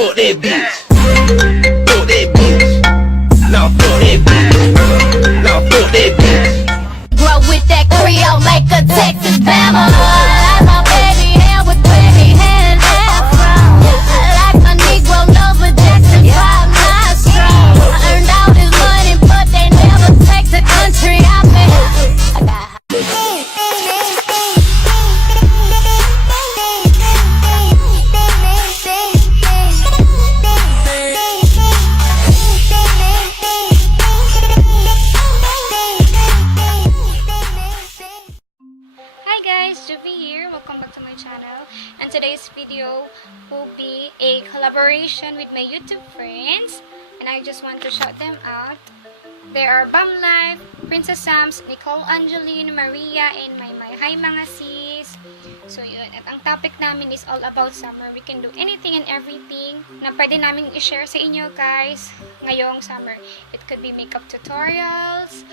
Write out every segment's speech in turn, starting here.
fuck that bitch. Fuck that bitch. Now fuck that bitch. Now fuck that bitch. Grow with that Creole, make a Texas Bama. Like my baby hair with baby hair and afro. Like a Negro lover Jackson 5 nostrils. I earned all this money, but they never take the country out me. I got Hi guys, Juvie here. Welcome back to my channel. And today's video will be a collaboration with my YouTube friends. And I just want to shout them out. They are Bam Life, Princess Sams, Nicole Angeline, Maria, and my Hi mga sis. So yun, at ang topic namin is all about summer. We can do anything and everything na pwede namin i-share sa inyo guys ngayong summer. It could be makeup tutorials,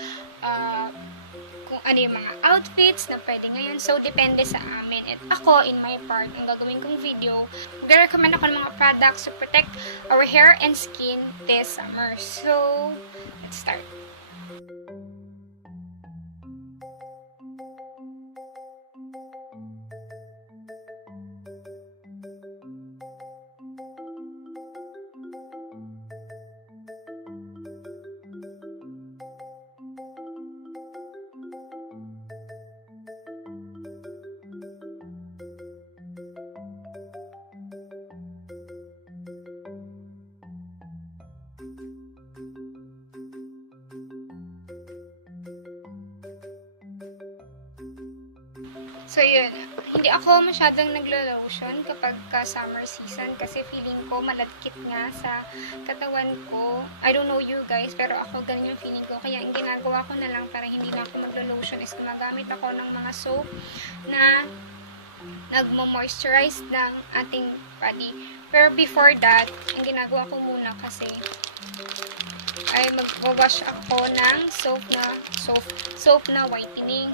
kung ano yung mga outfits na pwede ngayon. So, depende sa amin. At ako, in my part, ang gagawin kong video, mag-recommend ako ng mga products to protect our hair and skin this summer. So, let's start. So yun, hindi ako masyadong naglo-lotion kapag summer season kasi feeling ko malagkit nga sa katawan ko. I don't know you guys, pero ako ganun yung feeling ko. Kaya ang ginagawa ko na lang para hindi na ako maglo-lotion is gumagamit ako ng mga soap na nagmo-moisturize ng ating body. Pero before that, ang ginagawa ko muna kasi ay mag-wash ako ng soap na whitening.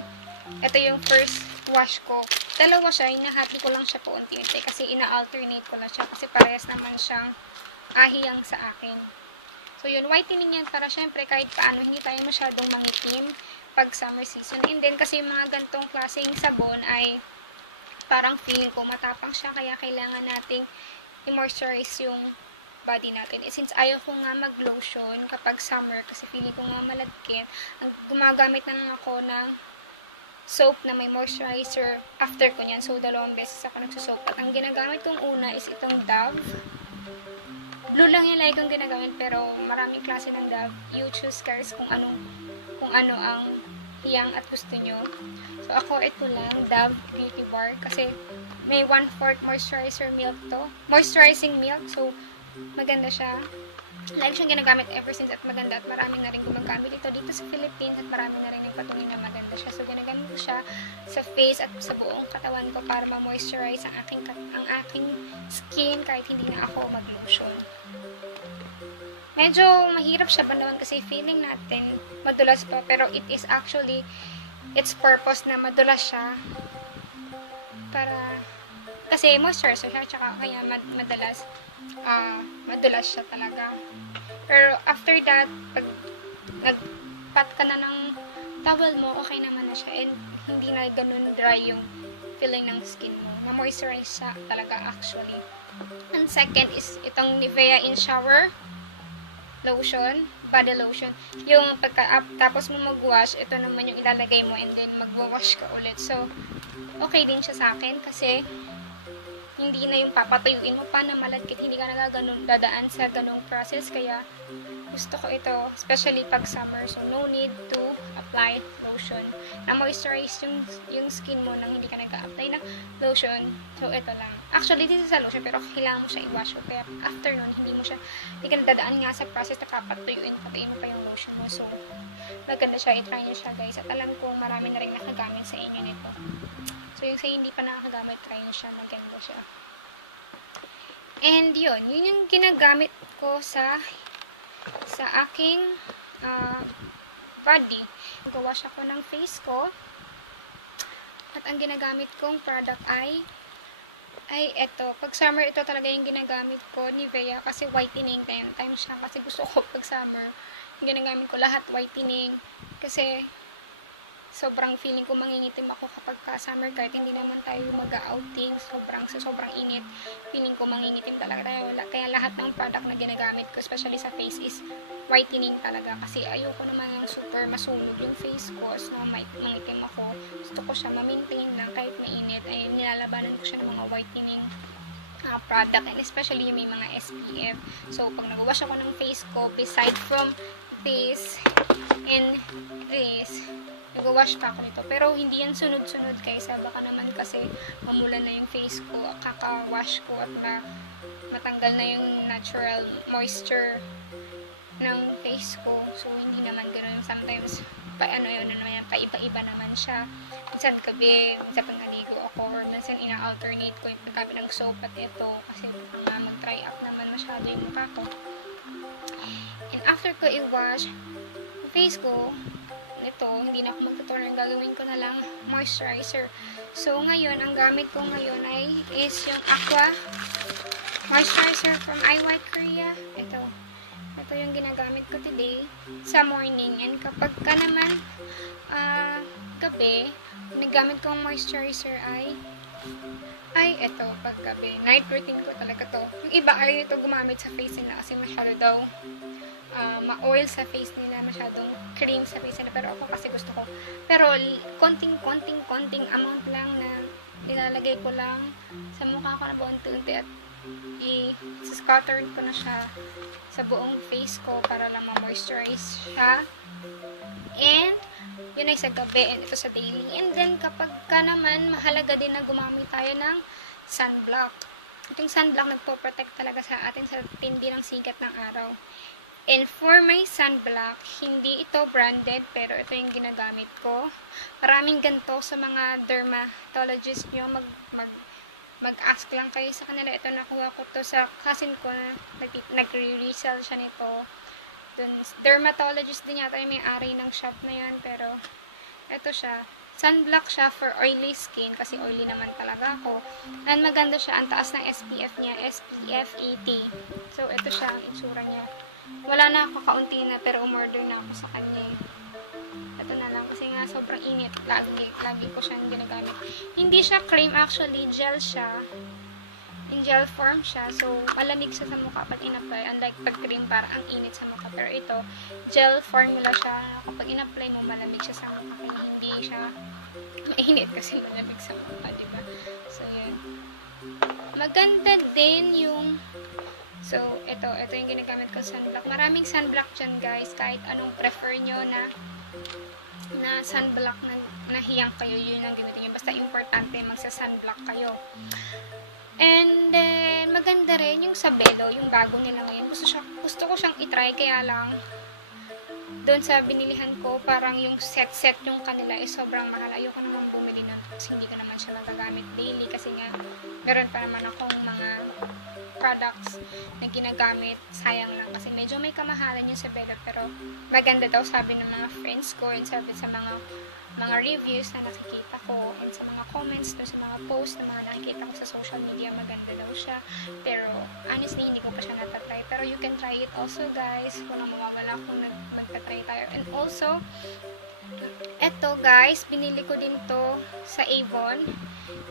Ito yung first wash ko. Dalawa siya, hinahati ko lang siya po unti-unti kasi ina-alternate ko na siya kasi parehas naman siyang ahiyang sa akin. So yun, whitening yan para syempre kahit paano hindi tayo masyadong mangitim pag summer season. And then kasi yung mga gantong klaseng sabon ay parang feeling ko matapang siya kaya kailangan nating i-moisturize yung body natin. Eh, since ayaw ko nga mag-lotion kapag summer kasi feeling ko nga malagkit, ang gumagamit na lang ako ng soap na may moisturizer after ko niyan. So, 2 beses ako nagsusoap. At ang ginagamit kong una is itong Dove. Blue lang yung like kong ginagamit pero maraming klase ng Dove. You choose guys kung ano ang hiyang at gusto nyo. So, ako ito lang, Dove Beauty Bar. Kasi may 1/4 moisturizer milk to. Moisturizing milk. So, maganda siya. Lagi siyang ginagamit ever since at maganda at marami na rin gumagamit ito dito sa Philippines at marami na rin nagpatunay na maganda siya. So, ginagamit ko siya sa face at sa buong katawan ko para ma-moisturize ang aking skin kahit hindi na ako mag-lotion. Medyo mahirap siya bandawan kasi feeling natin madulas pa pero it is actually its purpose na madulas siya para kasi moisturizer siya tsaka kaya madulas siya talaga. Pero after that, pag nagpat ka na ng towel mo, okay naman na siya and hindi na ganun dry yung feeling ng skin mo. Ma-moisturize siya talaga actually. And second is itong Nivea In Shower lotion, body lotion. Yung tapos mo mag-wash, ito naman yung ilalagay mo and then mag-wash ka ulit. So, okay din siya sa akin kasi hindi na yung papatuyuin mo pa na malagkit, hindi ka dadaan sa ganong process, kaya gusto ko ito, especially pag summer, so no need to apply lotion na moisturize yung skin mo nang hindi ka nag-a-apply ng lotion. So ito lang, actually this is a lotion pero kailangan mo siya i-wash, kaya after nun hindi ka nadadaan nga sa process na papatuyuin mo pa yung lotion mo. So maganda siya, i-try nyo siya guys, at alam ko marami na rin nakagamit sa inyo nito. So, yung sa hindi pa nakakagamit, try nyo siya. Maganda siya. And yun yung ginagamit ko sa aking body. Nag-wash ako ng face ko. At ang ginagamit kong product ay Ay, eto. Pag summer, ito talaga yung ginagamit ko, Nivea, kasi whitening time siya. Kasi gusto ko pag summer, yung ginagamit ko lahat whitening. Kasi, sobrang feeling ko mangingitim ako kapag ka summer, kahit hindi naman tayo mag-outing, sobrang init. Feeling ko mangingitim talaga tayo. Kaya lahat ng product na ginagamit ko, especially sa face, is whitening talaga. Kasi ayoko naman yung super masunog yung face ko, so mangitim ako. Gusto ko siya ma-maintain lang kahit mainit. Ay, nilalabanan ko siya ng mga whitening product, and especially yung may mga SPF. So, pag nag-wash ako ng face ko, beside from this and this, nag-wash pa ako nito. Pero hindi yan sunod-sunod, kaysa baka naman kasi mamulan na yung face ko, kaka-wash ko at matanggal na yung natural moisture ng face ko. So, hindi naman ganoon. Sometimes, paiba-iba naman siya. Minsan gabi, minsan pag naligo ako, or minsan ina-alternate ko yung pagkabi ng soap at ito, kasi mag-dry up naman masyado yung mukha ko. And after ko i-wash yung face ko, ito, hindi na ako mag-toner, gagawin ko na lang moisturizer. So, ngayon, ang gamit ko ngayon is yung Aqua Moisturizer from I White Korea. Ito yung ginagamit ko today sa morning. And kapag ka naman gabi, nagamit kong moisturizer ay ito, pag gabi. Night routine ko talaga to. Yung iba ay ito gumamit sa face nila kasi masyado daw ma-oil sa face nila, masyadong cream sa face nila. Pero ako kasi gusto ko. Pero konting amount lang na nilalagay ko lang sa mukha ko na buong-unti at i-scatter ko na siya sa buong face ko para lang ma-moisturize siya. And yun ay sa gabi, and ito sa daily. And then kapag ka naman, mahalaga din na gumamit tayo ng sunblock. Itong sunblock nagpo-protect talaga sa atin sa tindi ng sikat ng araw. And for my sunblock, hindi ito branded, pero ito yung ginagamit ko. Maraming ganito sa mga dermatologist nyo, mag-ask lang kayo sa kanila. Ito, nakuha ko to sa cousin ko na nagre-resell siya nito. Dun, dermatologist din yata yung may-ari ng shop na yan, pero ito siya. Sunblock siya for oily skin, kasi oily naman talaga ako. And maganda siya, ang taas ng SPF niya, SPF 80. So, ito siya, ang itsura niya. Wala na ako, kaunti na, pero umorder na ako sa kanya. Ito na lang, kasi nga sobrang init. Lagi ko siyang ginagamit. Hindi siya cream, actually, gel siya. In gel form siya. So, malamig siya sa mukha pag in-apply. Unlike pag cream, parang ang init sa mukha. Pero ito, gel formula siya. Kapag in-apply mo, malamig siya sa mukha. Kaya hindi siya mainit kasi malamig sa mukha, diba? So, yun. Maganda din yung ito yung ginagamit ko sunblock. Maraming sunblock dyan, guys. Kahit anong prefer nyo na sunblock na nahiyang kayo, yun ang gamitin nyo. Basta importante, magsa-sunblock kayo. And then, maganda rin yung sa Belo, yung bago nila ngayon. Gusto ko siyang itry, kaya lang, doon sa binilihan ko, parang yung set yung kanila is sobrang mahal. Ayoko naman bumili na kasi hindi ko naman siya magagamit daily kasi nga, meron pa naman akong mga products na ginagamit. Sayang lang kasi medyo may kamahalan yung sa Belo, pero maganda daw sabi ng mga friends ko and sabi sa mga reviews na nakikita ko and sa mga comments doon sa mga posts na mga nakikita ko sa social media, maganda daw siya. Pero honestly, hindi ko pa siya natatry. Pero you can try it also, guys. Walang mawawala kung magtatry tayo. And also, eto guys, binili ko din to sa Avon.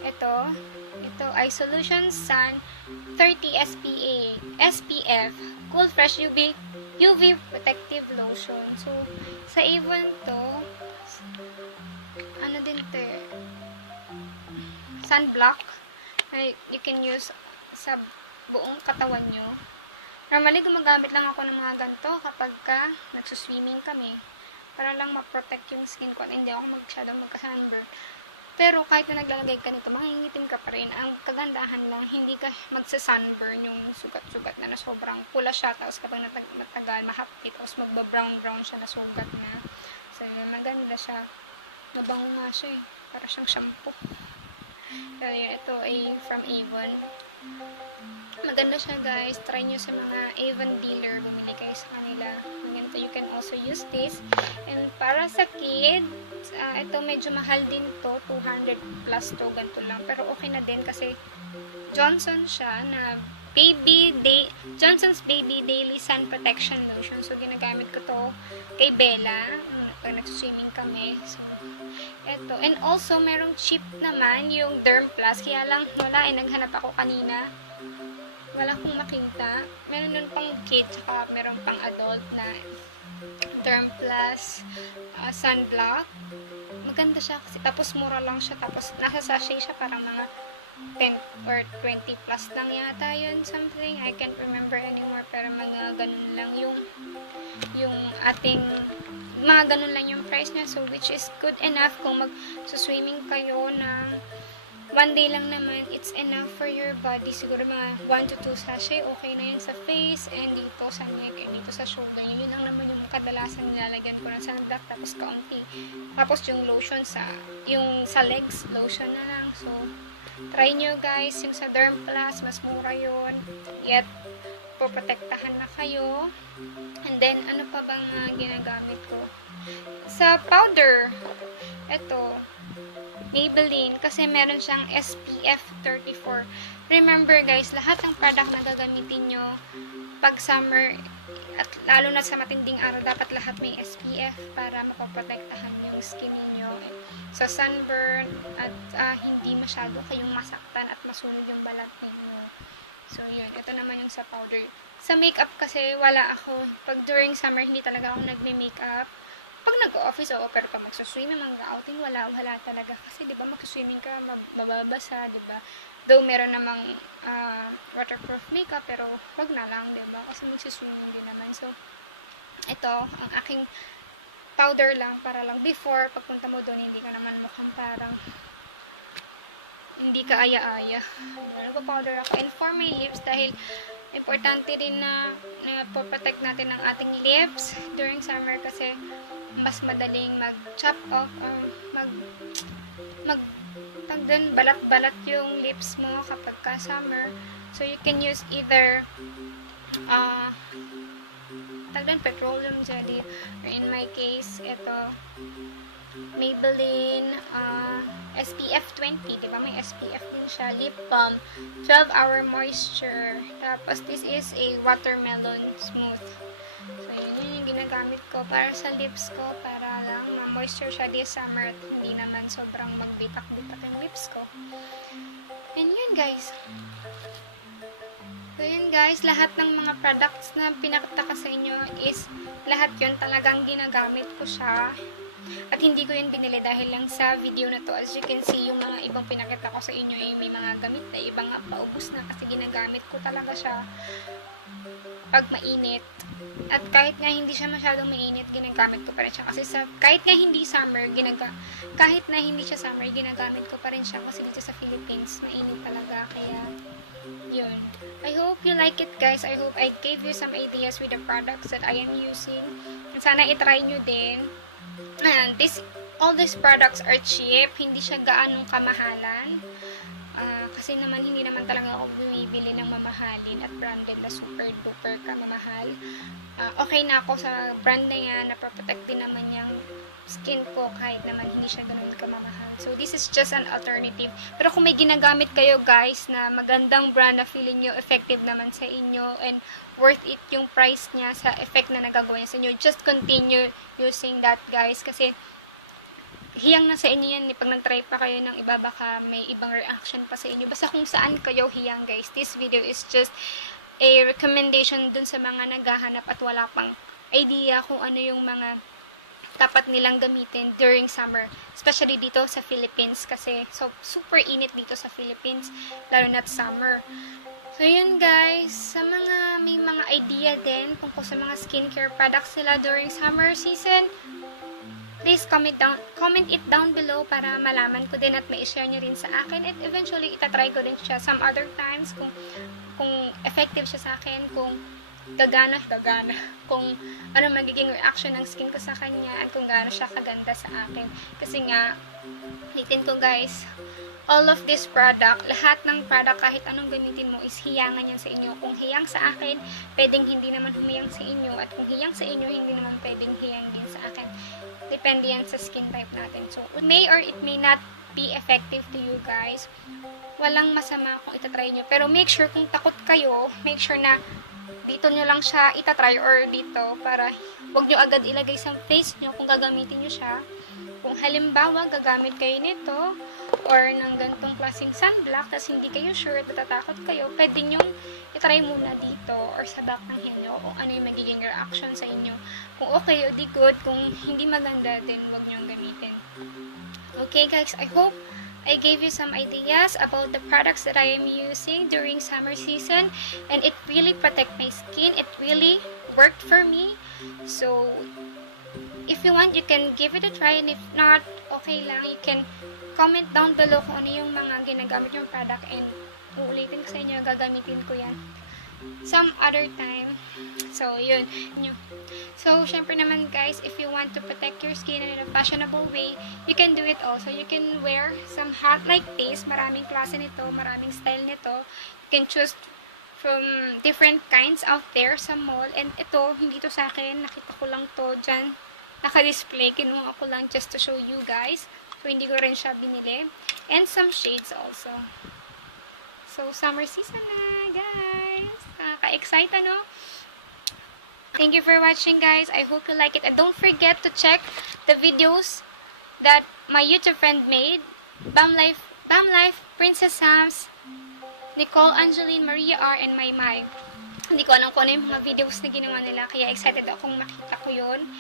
Ito ay Solution Sun 30 SPF Cool Fresh UV Protective Lotion. So, sa Avon to, ano din to, sunblock. You can use sa buong katawan nyo. Normally, gumagamit lang ako ng mga ganito kapag nagsuswimming kami. Para lang ma-protect yung skin ko. Hindi ako masyadong magka-sunburn. Pero kahit na naglalagay ka nito, mangingitim ka pa rin. Ang kagandahan lang, hindi ka magsa-sunburn yung sugat-sugat na sobrang pula siya. Tapos kapag matagal, mahapit, tapos magba-brown-brown siya na sugat na. So, maganda siya. Mabango nga siya eh. Para siyang shampoo. So, ito ay from Avon. Maganda siya guys. Try nyo sa mga Avon dealer. Bumili kayo sa kanila. Maganda. You can also use this. And para sa kids, ito medyo mahal din to. 200 plus to. Ganito lang. Pero okay na din kasi Johnson siya na Johnson's Baby Daily Sun Protection Lotion. So, ginagamit ko to kay Bella. Pag nagsuswimming kami. So, eto. And also, merong cheap naman yung Derm Plus. Kaya lang, wala eh. Naghanap ako kanina. Wala akong makita. Meron nun pang kids, meron pang adult na Derm Plus sunblock. Maganda siya kasi tapos mura lang siya. Tapos nasa sachet siya parang mga 10 or 20 plus lang yata yun, something. I can't remember anymore, pero mga ganun lang yung ating, mga ganun lang yung price niya. So, which is good enough kung mag-swimming kayo na one day lang naman, it's enough for your body. Siguro mga 1 to 2 sachet, okay na yun sa face, and dito sa neck, and dito sa shoulder. Yun lang naman yung kadalasan nilalagyan ko ng sunblock, tapos kaunti. Tapos yung lotion yung sa legs, lotion na lang. So, try nyo guys, yung sa Derm Plus, mas mura yun. Yet, poprotektahan na kayo. And then, ano pa bang ginagamit ko? Sa powder, eto, Maybelline, kasi meron siyang SPF 34. Remember guys, lahat ng product na gagamitin nyo pag summer, at lalo na sa matinding araw, dapat lahat may SPF para mapoprotektahan yung skin ninyo sa sunburn at hindi masyado kayong masaktan at masunog yung balat ninyo. So, yun. Ito naman yung sa powder. Sa makeup kasi, wala ako. Pag during summer, hindi talaga ako nagme-makeup. Pag nag-office, oo, pero pag magsuswimming, mag-outing, wala talaga. Kasi, di ba, magsuswimming ka, mababasa, di ba? Though, meron namang waterproof makeup, pero wag na lang, di ba? Kasi magsuswimming din naman. So, ito, ang aking powder lang, para lang before, pagpunta mo doon, hindi ka naman mukhang parang hindi ka aya-aya. Nagpa-powder ako. And for my lips, dahil importante din na po-protect natin ang ating lips during summer kasi mas madaling mag-chop off or balat-balat yung lips mo kapag ka summer. So, you can use either petroleum jelly, or in my case, ito Maybelline SPF 20, diba? May SPF din siya. Lip balm, 12-hour moisture. Tapos, this is a watermelon smooth. So, yun yung ginagamit ko para sa lips ko, para lang ma-moisture siya this summer at hindi naman sobrang magbitak-bitak yung lips ko. And yun, guys. So, yun guys, lahat ng mga products na pinakita ko sa inyo is lahat yun talagang ginagamit ko siya. At hindi ko yun binili dahil lang sa video na to. As you can see, yung mga ibang pinakita ko sa inyo ay may mga gamit na ibang paubos na kasi ginagamit ko talaga siya pag mainit. At kahit nga hindi siya masyadong mainit, ginagamit ko pa rin siya. Kasi kahit nga hindi summer, kahit na hindi siya summer, ginagamit ko pa rin siya kasi dito sa Philippines, mainit talaga. Kaya, yun. I hope you like it guys. I hope I gave you some ideas with the products that I am using. And sana itry nyo din. And all these products are cheap. Hindi siya gaanong kamahalan. Kasi naman, hindi naman talaga ako bumibili ng mamahalin at branded na super duper kamamahal. Okay na ako sa brand na yan. Naproprotect din naman yung skin ko kahit naman hindi siya ganun kamamahal. So, this is just an alternative. Pero kung may ginagamit kayo guys na magandang brand na feeling nyo effective naman sa inyo and worth it yung price niya sa effect na nagagawa niya sa inyo, just continue using that guys. Kasi hiyang na sa inyo yan, pag nag-try pa kayo ng iba, baka may ibang reaction pa sa inyo. Basta kung saan kayo hiyang guys. This video is just a recommendation dun sa mga naghahanap at wala pang idea kung ano yung mga dapat nilang gamitin during summer. Especially dito sa Philippines kasi so, super init dito sa Philippines, lalo na summer. So, yun guys, sa mga may mga idea din tungkol sa mga skincare products nila during summer season, please comment it down below para malaman ko din at ma-share nyo rin sa akin. At eventually, itatry ko din siya some other times kung effective siya sa akin, kung gagana, kung ano magiging reaction ng skin ko sa kanya, at kung gaano siya kaganda sa akin. Kasi nga, ulitin ko guys, all of this product, lahat ng product, kahit anong gamitin mo, is hiyangan yan sa inyo. Kung hiyang sa akin, pwedeng hindi naman humiyang sa inyo. At kung hiyang sa inyo, hindi naman pwedeng hiyang din sa akin. Depende yan sa skin type natin. So, it may or it may not be effective to you guys. Walang masama kung itatry nyo. Pero make sure kung takot kayo, make sure na dito nyo lang siya itatry or dito para huwag nyo agad ilagay sa face nyo kung gagamitin nyo siya. Kung halimbawa gagamit kayo nito or ng gantong klaseng sunblock tapos hindi kayo sure at natatakot kayo, pwede nyo itry muna dito or sa back ng henyo kung ano yung magiging reaction sa inyo. Kung okay o di good, kung hindi maganda, then huwag nyo gamitin. Okay guys, I hope I gave you some ideas about the products that I am using during summer season, and it really protect my skin. It really worked for me. So if you want, you can give it a try, and if not, okay lang. You can comment down below kung ano yung mga ginagamit yung product, and uulitin ko sa inyo, gagamitin ko yan some other time. So, yun. So, syempre naman guys, if you want to protect your skin in a fashionable way, you can do it also. You can wear some hat like this. Maraming klase nito, maraming style nito. You can choose from different kinds out there sa mall. And ito, hindi to sa akin. Nakita ko lang to dyan. Naka-display. Kinuha ko lang just to show you guys. So, hindi ko rin siya binili. And some shades also. So, summer season na, guys. Nakaka-excite, ano? Thank you for watching, guys. I hope you like it. And don't forget to check the videos that my YouTube friend made. Bam Life, Princess Sams, Nicole, Angeline, Maria R, and Mai. Hindi ko alam kung ano yung mga videos na ginawa nila. Kaya excited akong makita ko yun.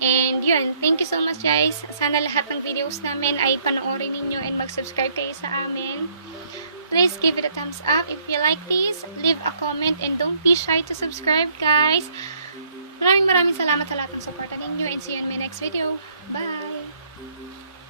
And yun, thank you so much, guys. Sana lahat ng videos namin ay panoorin ninyo and mag-subscribe kayo sa amin. Please give it a thumbs up if you like this. Leave a comment and don't be shy to subscribe, guys. Maraming salamat sa lahat ng suporta ninyo, and see you in my next video. Bye!